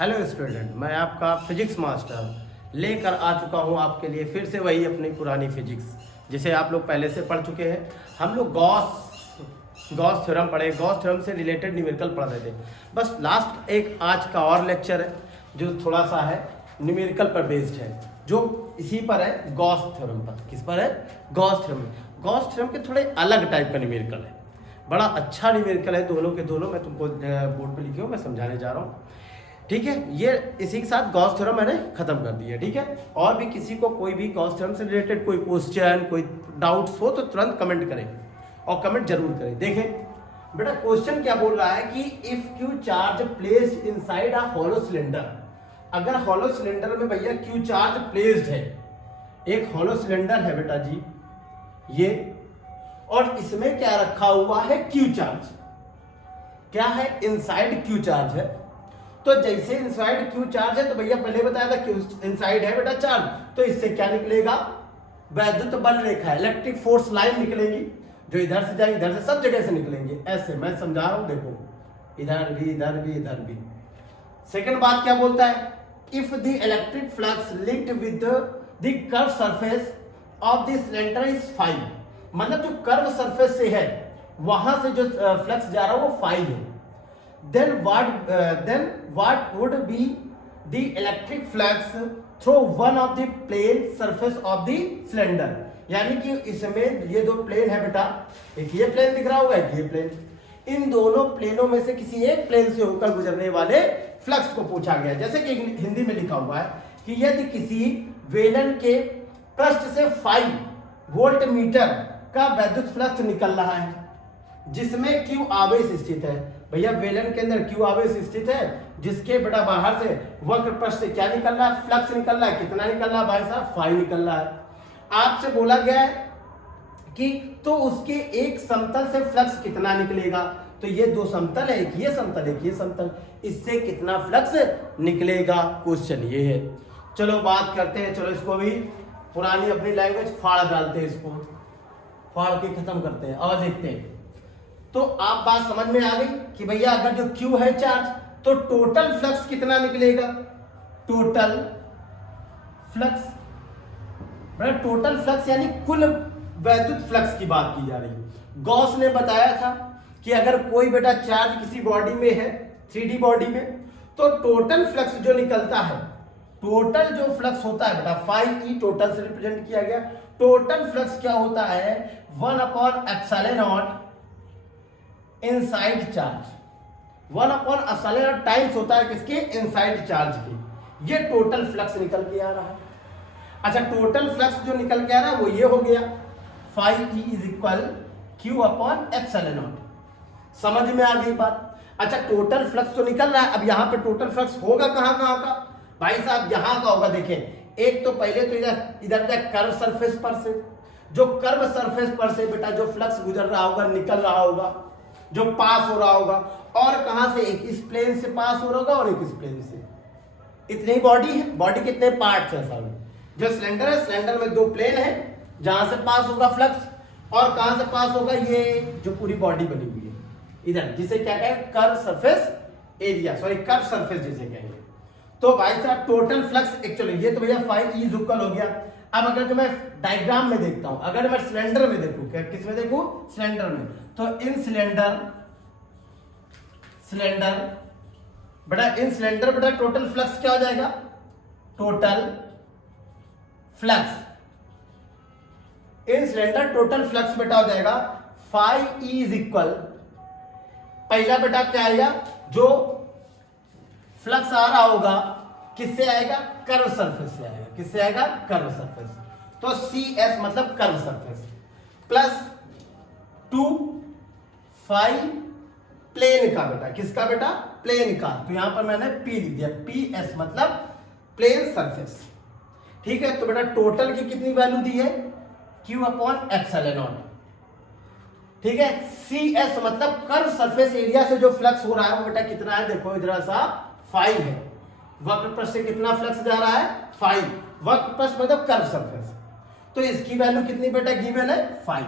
Hello student, मैं आपका physics master लेकर आ चुका हूँ आपके लिए फिर से वही अपनी पुरानी फिजिक्स जिसे आप लोग पहले से पढ़ चुके हैं। हम लोग गॉस थ्योरम पढ़े, गॉस थ्योरम से रिलेटेड न्यूमेरिकल पढ़ रहे थे। बस लास्ट एक आज का और लेक्चर है जो थोड़ा सा है न्यूमेरिकल पर बेस्ड है, जो इसी पर है, गॉस थ्योरम पर। किस पर है? Gauss theorem. गॉस थ्योरम के थोड़े अलग टाइप का न्यूमेरिकल है, बड़ा अच्छा न्यूमेरिकल है, दोनों के दोनों। मैं तुमको बोर्ड पे लिखे हूँ, मैं समझाने जा रहा हूँ, ठीक है। ये इसी के साथ गॉस थ्योरम मैंने खत्म कर दिया, ठीक है। और भी किसी को कोई भी गॉस थ्योरम से रिलेटेड कोई क्वेश्चन, कोई डाउट्स हो तो तुरंत कमेंट करें, और कमेंट जरूर करें। देखें बेटा, क्वेश्चन क्या बोल रहा है कि if Q charge placed inside a hollow cylinder. अगर हॉलो सिलेंडर में भैया क्यू चार्ज प्लेस्ड है, एक हॉलो सिलेंडर है बेटा जी ये, और इसमें क्या रखा हुआ है? Q charge. क्या है? इनसाइड क्यू चार्ज है। तो जैसे इनसाइड क्यू चार्ज है, तो भैया पहले बताया था क्यू इनसाइड है बेटा चार्ज, तो इससे क्या निकलेगा? वैद्युत बल रेखा, इलेक्ट्रिक फोर्स लाइन निकलेगी, जो इधर से जाएगी, इधर से, सब जगह से निकलेंगे। ऐसे मैं समझा रहा हूं, देखो इधर भी, इधर भी, इधर भी। सेकंड बात क्या बोलता है? If the electric flux linked with the curve surface of the cylinder is 5, मतलब जो कर्व सरफेस से है वहां से जो फ्लक्स जा रहा है वो 5 है, then what would be the electric flux through one of the plane surface of the cylinder। यानी कि इसमें ये दो प्लेन है बेटा, एक ये प्लेन दिख रहा होगा, एक ये प्लेन। इन दोनों प्लेनों में से किसी एक प्लेन से होकर गुजरने वाले फ्लक्स को पूछा गया। जैसे कि हिंदी में लिखा हुआ है कि यदि किसी वेलन के पृष्ठ से 5 वोल्ट मीटर का वैद्युत फ्लक्स निकल रहा है जिसमें क्यू आवेश स्थित है। भैया वेलन के अंदर क्यू आवेश स्थित है, जिसके बेटा बाहर से वक्र पृष्ठ से क्या निकल रहा है? फ्लक्स निकल रहा है। कितना निकल रहा है भाई साहब? 5 निकल रहा है। आपसे बोला गया है कि तो उसके एक समतल से फ्लक्स कितना निकलेगा? तो ये दो समतल है, एक ये समतल, एक ये समतल, इससे कितना फ्लक्स निकलेगा? क्वेश्चन ये है। चलो बात करते हैं, चलो इसको भी पुरानी अपनी लैंग्वेज फाड़ डालते हैं, इसको फाड़ के खत्म करते हैं और देखते हैं। तो आप बात समझ में आ गई कि भैया अगर जो Q है चार्ज, तो टोटल फ्लक्स कितना निकलेगा? टोटल फ्लक्स, बड़ा टोटल फ्लक्स यानी कुल वैद्युत फ्लक्स की बात की जा रही है। गॉस ने बताया था कि अगर कोई बेटा चार्ज किसी बॉडी में है, 3D बॉडी में, तो टोटल फ्लक्स जो निकलता है, टोटल जो फ्लक्स होता है बेटा 5E टोटल से रिप्रेजेंट किया गया। टोटल फ्लक्स क्या होता है? 1/ε0 इनसाइड चार्ज, 1/ε0 टाइम्स होता है किसके? इनसाइड चार्ज के। ये टोटल फ्लक्स निकल के आ रहा है। अच्छा, टोटल फ्लक्स जो निकल के आ रहा है वो ये हो गया 5E = Q/ε0। समझ में आ गई बात? अच्छा, टोटल फ्लक्स तो निकल रहा है, अब यहां पे टोटल फ्लक्स होगा कहां कहां का भाई साहब? यहां का होगा, देखें, एक तो पहले तो इधर कर्व सरफेस पर से, जो कर्व सरफेस पर से बेटा जो फ्लक्स गुजर रहा होगा, निकल रहा होगा, जो पास हो रहा होगा, और कहां से? एक इस प्लेन से पास हो रहा होगा और एक इस प्लेन से। इतनी बॉडी है। बॉडी कितने पार्ट्स हैं सारे? जो सिलेंडर है, सिलेंडर में दो प्लेन है जहां से पास होगा फ्लक्स, और कहां से पास होगा? ये जो पूरी बॉडी बनी हुई है इधर, जिसे क्या कहेंगे? Curve surface area, sorry curve surface जिसे कहेंगे। तो भाई साहब टोटल फ्लक्स एक्चुअली ये तो भैया 5E इक्वल हो गया। अब अगर जो मैं डायग्राम में देखता हूं, अगर मैं सिलेंडर में देखूं, क्या किस में देखूं? सिलेंडर में, तो इन सिलेंडर बेटा, इन सिलेंडर बेटा टोटल फ्लक्स क्या हो जाएगा? Total flux in cylinder, total flux बेटा हो जाएगा 5E इक्वल, पहला बेटा क्या आएगा? जो फ्लक्स आ रहा होगा किससे आएगा? कर्व सरफेस से आएगा। किससे आएगा? Curve surface. तो CS मतलब कर्व सरफेस, प्लस 2 प्लेन का बेटा, किसका बेटा? प्लेन का। तो यहां पर मैंने P लिख दिया, PS मतलब प्लेन सरफेस, ठीक है। तो बेटा टोटल की कितनी वैल्यू दी है? Q/ε0, ठीक है। CS मतलब कर्व सरफेस एरिया से जो फ्लक्स हो रहा है वो बेटा कितना है? देखो इधर सा 5 है। वक्र पृष्ठ से कितना फ्लक्स जा रहा है? 5। वक्र पृष्ठ मतलब कर्व सरफेस, तो इसकी वैल्यू कितनी बेटा गिवन है? 5।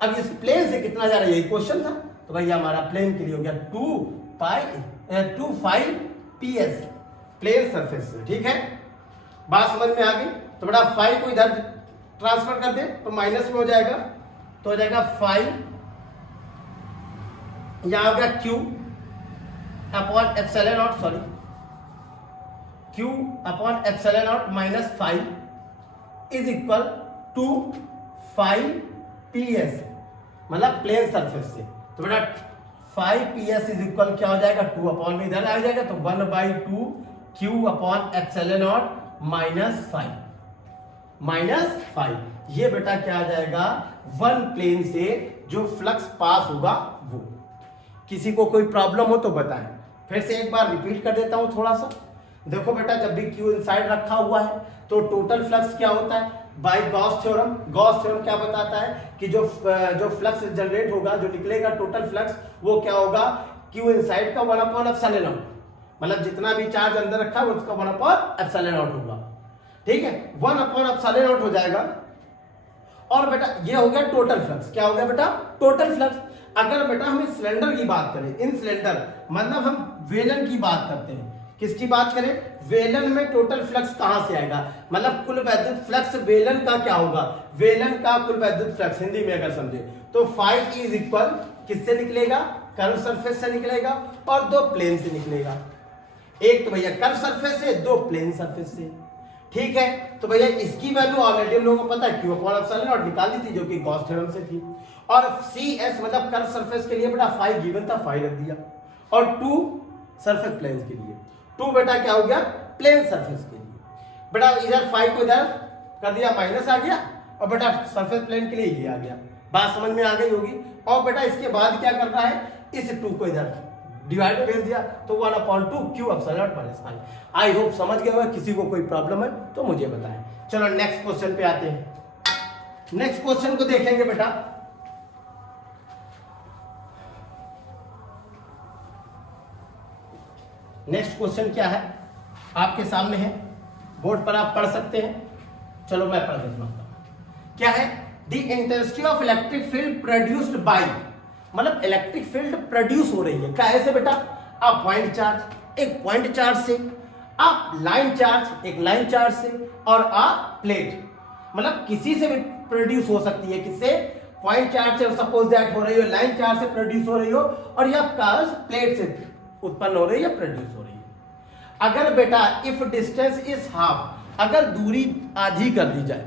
अब इस प्लेन से कितना जा रहा है? यही क्वेश्चन था, तो भैया हमारा प्लेन के लिए हो गया 2 5 PS प्लेन सरफेस से, ठीक है, बात समझ में आ गई। तो बेटा 5 को इधर ट्रांसफर कर दे तो माइनस में हो जाएगा, तो हो जाएगा 5, यहां हो गया Q upon epsilon not, sorry Q upon epsilon not minus 5 is equal to 5PS, मतलब प्लेन सरफेस से। तो बेटा 5PS इज इक्वल क्या हो जाएगा, 2 अपॉन में इधर आ जाएगा तो 1/2 Q upon epsilon not minus 5। ये बेटा क्या आ जाएगा, वन प्लेन से जो फ्लक्स पास होगा वो। किसी को कोई प्रॉब्लम हो तो बताएं। फिर से एक बार रिपीट कर देता हूं थोड़ा सा। देखो बेटा, जब भी Q इनसाइड रखा हुआ है तो टोटल फ्लक्स क्या होता है, by Gauss theorem. Gauss theorem क्या बताता है कि जो फ्लक्स जनरेट होगा, जो निकलेगा टोटल फ्लक्स, वो क्या होगा, Q इनसाइड का 1/ε0, मतलब जितना भी चार्ज अंदर रखा है उसका 1/ε0 होगा, ठीक है, 1/ε0 हो जाएगा। और बेटा ये हो गया टोटल फ्लक्स। क्या हो गया बेटा, टोटल फ्लक्स। अगर बेटा हम सिलेंडर की बात करें, इन सिलेंडर मतलब हम वेलन की बात करते हैं, किसकी बात करें, वेलन में टोटल फ्लक्स कहां से आएगा, मतलब कुल वैद्युत फ्लक्स वेलन का क्या होगा, वेलन का कुल वैद्युत फ्लक्स, हिंदी में अगर समझे तो 5 इज इक्वल किससे निकलेगा, कर्व सरफेस से निकलेगा और 2 प्लेन से निकलेगा। एक तो भैया कर्व सरफेस से, 2 प्लेन सरफेस से, ठीक है। तो भैया इसकी वैल्यू ऑलरेडी हम लोगों को पता है, Q अपॉन एप्सिलॉन नॉट निकाल दी थी, जो कि गॉस थ्योरम से थी। और CS मतलब कर्व सरफेस के लिए बेटा 5 गिवन था, 5 रख दिया। और 2 सरफेस प्लेन के लिए, 2 बेटा क्या हो गया, प्लेन सरफेस के लिए। बेटा इधर 5 को इधर कर दिया, माइनस आ गया, और बेटा सरफेस प्लेन के लिए ये आ गया। बात समझ में आ गई होगी। और बेटा इसके बाद क्या कर रहा है, इस 2 को इधर डिवाइड भेज दिया तो 1/2 Q epsilon not minus 5। I hope समझ गए होगा। किसी को कोई प्रॉब्लम है तो मुझे बताएं। चलो नेक्स्ट क्वेश्चन पे आते हैं। नेक्स्ट क्वेश्चन को देखेंगे बेटा। नेक्स्ट क्वेश्चन क्या है, आपके सामने है, बोर्ड पर आप पढ़ सकते हैं। चलो मैं पढ़ देता हूं। क्या है, the intensity of electric field produced by, मतलब इलेक्ट्रिक फील्ड प्रोड्यूस हो रही है कैसे बेटा, अ पॉइंट चार्ज, एक पॉइंट चार्ज से, अ लाइन चार्ज, एक लाइन चार्ज से, और अ प्लेट, मतलब किसी से भी प्रोड्यूस हो सकती है। किससे, पॉइंट चार्ज से सपोज दैट हो रही हो, लाइन चार्ज से प्रोड्यूस हो रही हो, और या प्लेट से उत्पन्न हो रही है या प्रोड्यूस हो रही है। अगर बेटा इफ डिस्टेंस इज हाफ, अगर दूरी आधी कर दी जाए,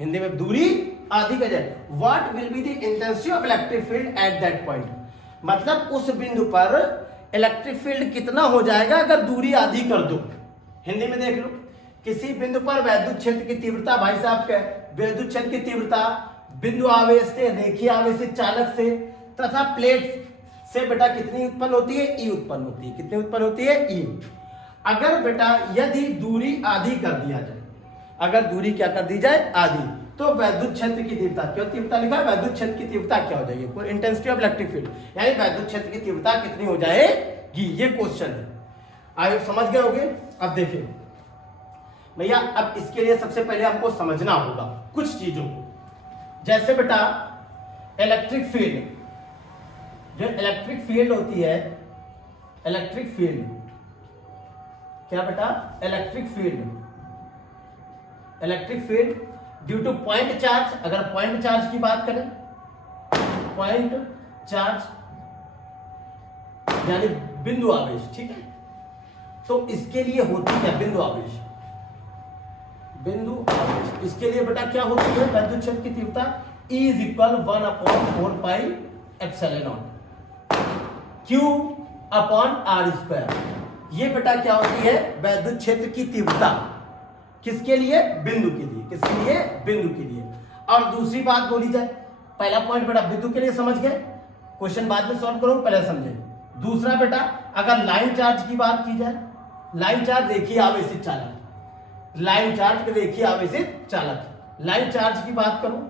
हिंदी में दूरी आधी कर जाए, what will be the intensity of electric field at that point, मतलब उस बिंदु पर इलेक्ट्रिक फील्ड कितना हो जाएगा अगर दूरी आधी कर दो। हिंदी में देख लो, किसी बिंदु पर वैद्युत क्षेत्र की तीव्रता, भाई साहब क्या है, वैद्युत क्षेत्र की तीव्रता बिंदु आवेश से, रेखीय आवेशित चालक से तथा प्लेट से बेटा कितनी उत्पन्न होती है, ई उत्पन्न होती है। कितनी उत्पन्न होती है, ई। अगर बेटा यदि दूरी आधी कर दिया जाए, अगर दूरी क्या कर दी जाए, आधी, तो वैद्युत क्षेत्र की तीव्रता, क्यों तीव्रता लिखा है, वैद्युत क्षेत्र की तीव्रता क्या हो जाएगी, इंटेंसिटी ऑफ इलेक्ट्रिक फील्ड, यानी वैद्युत क्षेत्र की तीव्रता कितनी हो जाएगी, ये क्वेश्चन है। आप समझ गए होंगे। अब देखिए भैया, अब इसके लिए सबसे पहले आपको समझना होगा कुछ चीजों को। जैसे बेटा इलेक्ट्रिक फील्ड, जो इलेक्ट्रिक फील्ड होती है, इलेक्ट्रिक फील्ड क्या बेटा, electric field due two point charge, अगर पॉइंट चार्ज की बात करें, पॉइंट चार्ज यानी बिंदु आवेश, ठीक है, तो इसके लिए होती है बिंदु आवेश, बिंदु आवेश, इसके लिए बेटा क्या होती है, वैद्युत क्षेत्र की तीव्रता E is equal 1/4 pi epsilon not Q upon R square. ये बेटा क्या होती है, वैद्युत क्षेत्र की तीव्रता, किसके लिए, बिंदु के लिए, किसके लिए, बिंदु के लिए। और दूसरी बात बोली जाए, पहला पॉइंट बेटा बिंदु के लिए समझ गए, क्वेश्चन बाद में सॉल्व करो, पहले समझे। दूसरा बेटा अगर लाइन चार्ज की बात की जाए, लाइन चार्ज रेखीय आवेशित चालक, लाइन चार्ज रेखीय आवेशित चालक, लाइन चार्ज की बात करूं,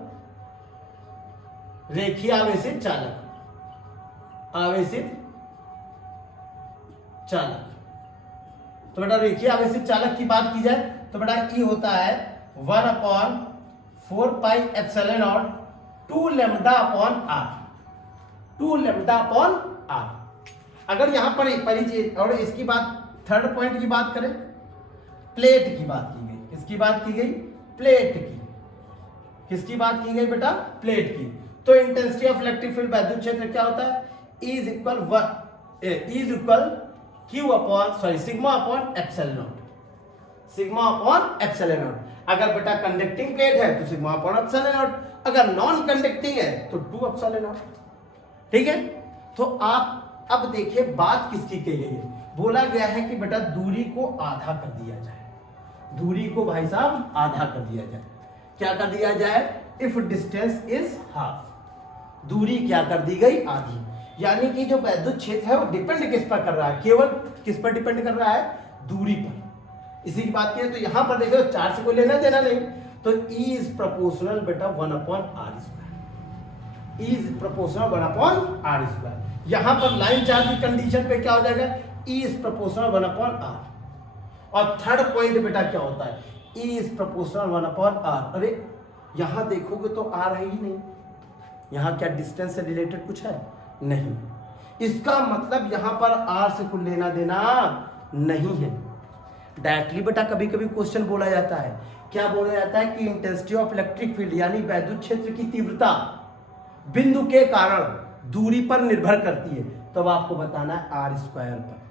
रेखीय आवेशित चालक, आवेशित चालक, तो बेटा रेखीय आवेशित चालक की बात की जाए तो बेटा E होता है 1/4 pi epsilon not 2 lambda upon R, 2 lambda upon R। अगर यहां पर और इसकी बात थर्ड पॉइंट की बात करें, प्लेट की बात की गई। किसकी बात की गई? प्लेट की। किसकी बात की गई बेटा? प्लेट की। तो इंटेंसिटी ऑफ इलेक्ट्रिक फील्ड वैद्युत क्षेत्र क्या होता है? Is equal Q upon sigma upon epsilon not. Sigma upon epsilon not. अगर बेटा कंडक्टिंग प्लेट है तो सिग्मा अपॉन एप्सिलॉन नॉट, अगर नॉन कंडक्टिंग है तो 2 एप्सिलॉन नॉट। ठीक है, तो आप अब देखिए बात किसकी कही गई है। बोला गया है कि बेटा दूरी को आधा कर दिया जाए। दूरी को भाई साहब आधा कर दिया जाए। क्या कर दिया जाए? If distance is half. दूरी क्या कर दी गई? आधी। यानी कि जो वैद्युत क्षेत्र है वो डिपेंड किस पर कर रहा है? केवल किस पर डिपेंड कर रहा है? दूरी पर। इसी की बात करें तो यहां पर देखो चार्ज से कोई लेना देना नहीं, तो E इज प्रोपोर्शनल बेटा 1/r²। E is proportional 1/r²। यहां पर लाइन चार्ज की कंडीशन पे क्या हो जाएगा? E is proportional 1/r। और थर्ड पॉइंट बेटा क्या होता है? E is proportional 1/r। अरे यहां देखोगे तो R है ही नहीं, यहां क्या डिस्टेंस से रिलेटेड कुछ है? नहीं। इसका मतलब यहां पर R से कुछ लेना देना नहीं है। डायरेक्टली बेटा कभी कभी क्वेश्चन बोला जाता है, क्या बोला जाता है कि इंटेंसिटी ऑफ इलेक्ट्रिक फील्ड यानी वैद्युत क्षेत्र की तीव्रता बिंदु के कारण दूरी पर निर्भर करती है। तब आपको बताना है r² पर।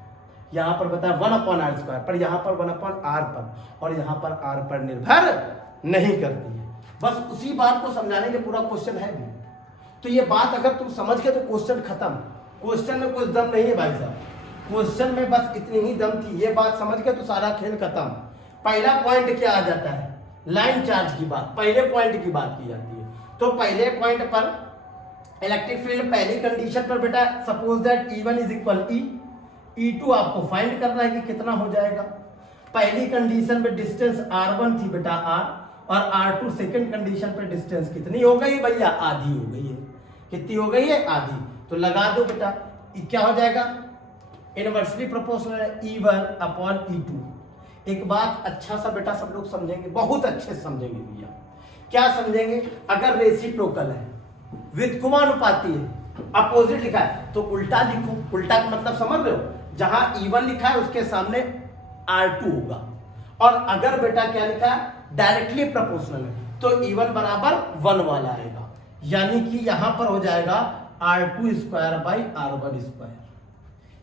यहां पर बताया 1/r², पर यहां पर 1/r पर, और यहां पर r पर निर्भर नहीं करती है। बस उसी बात को समझाने के पूरा क्वेश्चन है भी। तो ये बात अगर तुम समझ गए तो क्वेश्चन खत्म। क्वेश्चन में कुछ दम नहीं है भाई साहब, क्वेश्चन में बस इतनी ही दम थी। ये बात समझ गए तो सारा खेल खत्म। पहला पॉइंट क्या आ जाता है? लाइन चार्ज की बात, पहले पॉइंट की बात की जाती है। तो पहले पॉइंट पर इलेक्ट्रिक फील्ड पहली कंडीशन पर बेटा suppose that E1 is equal E, E2 आपको फाइंड करना है कि कितना हो जाएगा। पहली कंडीशन पे डिस्टेंस R1 थी बेटा R, और R2 सेकंड कंडीशन पे डिस्टेंस कितनी हो गई भैया? आधी हो गई है। कितनी हो गई है? आधी। तो लगा दो बेटा, क्या हो जाएगा? इनवर्सली प्रोपोर्शनल है E1/E2। एक बात अच्छा सा बेटा सब लोग समझेंगे, बहुत अच्छे से समझेंगे भैया। क्या समझेंगे? अगर रेसिप्रोकल है, व्युत्क्रमानुपाती है, अपोजिट लिखा है तो उल्टा लिखो। उल्टा का मतलब समझ रहे हो? जहां E1 लिखा है उसके सामने R2 होगा, और अगर बेटा क्या लिखा है? डायरेक्टली प्रोपोर्शनल है तो E1 बराबर 1 वाला आएगा। यानी कि यहां पर हो जाएगा R2²/R1²।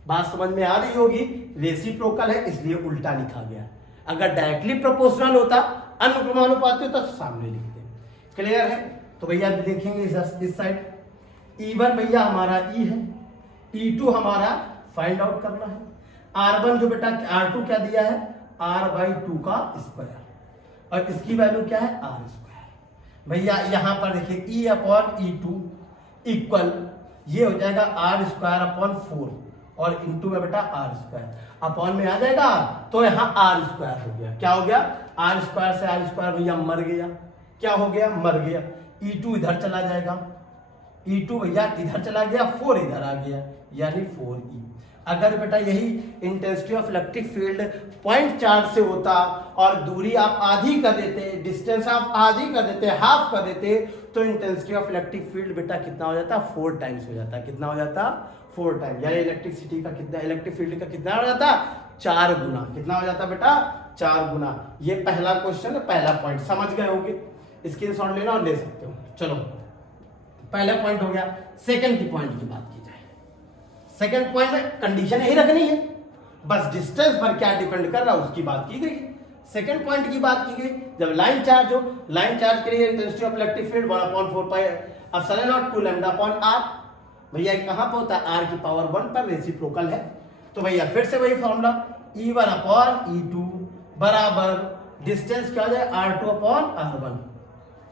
बात समझ में आ रही होगी? रेसिप्रोकल है इसलिए उल्टा लिखा गया। अगर डायरेक्टली प्रोपोर्शनल होता, अनुक्रमानुपाती होता तो सामने लिखते। क्लियर है? तो भैया देखेंगे इस साइड E1 भैया हमारा E है, E2 हमारा फाइंड आउट करना है। R1 जो बेटा R2 क्या दिया है? R/2², और इसकी वैल्यू क्या है? R²। भैया यहां पर देखिए E/E2 इक्वल ये हो जाएगा R²/4, और इंटू में बेटा R²। अपॉन में आ जाएगा तो यहाँ R² हो गया। क्या हो गया? R² से R² भैया मर गया। क्या हो गया? मर गया। E2 इधर चला जाएगा, E2 भैया इधर चला गया, 4 इधर आ गया, यानी 4E। अगर बेटा यही intensity of electric field point charge से होता और दूरी आप आधी कर देते, डिस्टेंस आप आधी कर देते, हाफ कर देते, तो इंटेंसिटी ऑफ इलेक्ट्रिक फील्ड बेटा कितना हो जाता? 4 टाइम्स हो जाता। कितना हो जाता? 4 टाइम। यानी इलेक्ट्रिसिटी का कितना, इलेक्ट्रिक फील्ड का कितना हो जाता? 4 गुना। कितना हो जाता बेटा? 4 गुना। ये पहला क्वेश्चन है, पहला पॉइंट समझ गए होंगे। स्क्रीनशॉट लेना और ले सकते हो। चलो पहला पॉइंट हो गया। सेकंड की पॉइंट की बात की जाए, सेकंड पॉइंट में कंडीशन यही रखनी है, बस डिस्टेंस पर क्या डिपेंड कर रहा है उसकी बात की गई। सेकंड पॉइंट की बात की गई, जब लाइन चार्ज हो, लाइन चार्ज के लिए intensity of electric field 1/4πε0r। भैया कहां पर होता है? R की पावर 1 पर, रेसिप्रोकल है। तो भैया फिर से वही फॉर्मूला E1/E2 बराबर डिस्टेंस क्या हो जाए? R2/R1।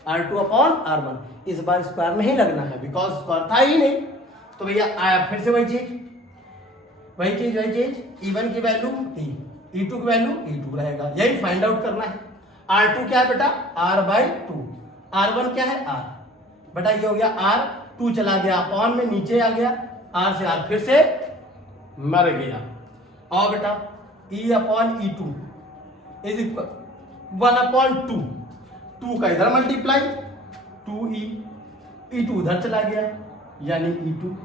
R2/R1 इस बार स्क्वायर नहीं लगना है, बिकॉज स्क्वायर था ही नहीं। तो भैया आया फिर से वही चीज E1 की वैल्यू E2 की वैल्यू E2 रहेगा। यही फाइंड आउट करना है। R2 क्या है बेटा? R/2। R1 क्या है? R। बेटा ये हो गया R2 चला गया अपॉन में, नीचे आ गया, R से R फिर से मर गया। और बेटा E/E2 इज इक्वल 1/2। 2 का इधर मल्टीप्लाई 2E, E2 उधर चला गया, यानी E2।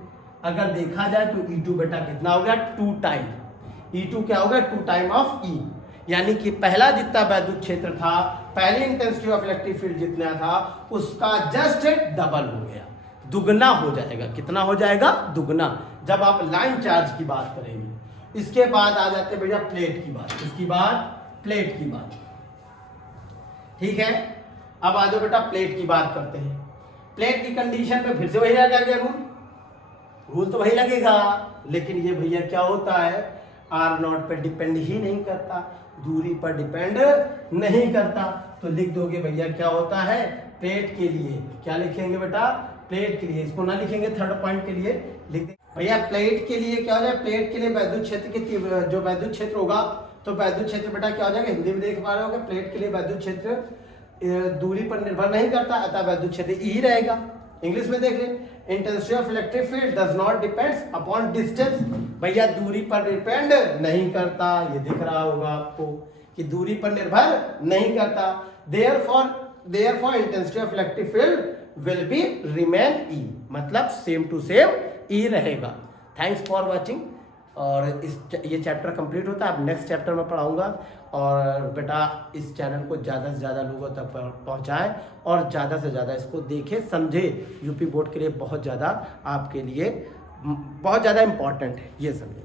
अगर देखा जाए तो E2 बेटा कितना हो गया? 2 टाइम। E2 क्या होगा, 2 टाइम ऑफ E, यानी कि पहला जितना वैद्युत क्षेत्र था, पहली इंटेंसिटी ऑफ इलेक्ट्रिक फील्ड जितना था उसका जस्ट डबल हो गया, दुगना हो जाएगा। कितना हो जाएगा, दुगना, जब आप लाइन चार्ज की बात करेंगे। इसके बाद आ जाते हैं भैया प्लेट की बात, इसकी बाद प्लेट की बात, ठीक है। अब आ जाओ बेटा प्लेट की बात करते हैं। प्लेट की कंडीशन पे फिर से वही लगा गया रूल तो वही लगेगा, लेकिन ये भैया क्या होता है, आर नॉट पे डिपेंड ही नहीं करता, दूरी पर डिपेंड नहीं करता। तो लिख दोगे भैया क्या होता है, प्लेट के लिए क्या लिखेंगे बेटा, प्लेट के लिए, इसको ना लिखेंगे थर्ड पॉइंट के लिए लिख देंगे भैया प्लेट के लिए क्या हो जाए, प्लेट के लिए वैद्युत क्षेत्र की जो वैद्युत क्षेत्र होगा, तो वैद्युत क्षेत्र बेटा क्या हो जाएगा, हिंदी में देख पा रहे होगे, प्लेट के लिए वैद्युत क्षेत्र दूरी पर निर्भर नहीं करता, अतः वैद्युत क्षेत्र ही रहेगा। इंग्लिश में देख लें, intensity of electric field does not depends upon distance, भैया दूरी पर डिपेंड नहीं करता, ये दिख रहा होगा आपको कि दूरी पर निर्भर नहीं करता। Therefore intensity of electric field will be remain E, मतलब सेम टू सेम ई रहेगा। Thanks for watching. और ये चैप्टर कंप्लीट होता है, अब नेक्स्ट चैप्टर में पढ़ाऊंगा। और बेटा इस चैनल को ज़्यादा से ज़्यादा लोगों तक पहुंचाएं और ज़्यादा से ज़्यादा इसको देखें समझे, यूपी बोर्ड के लिए बहुत ज़्यादा आपके लिए बहुत ज़्यादा इम्पॉर्टेंट है, ये समझे।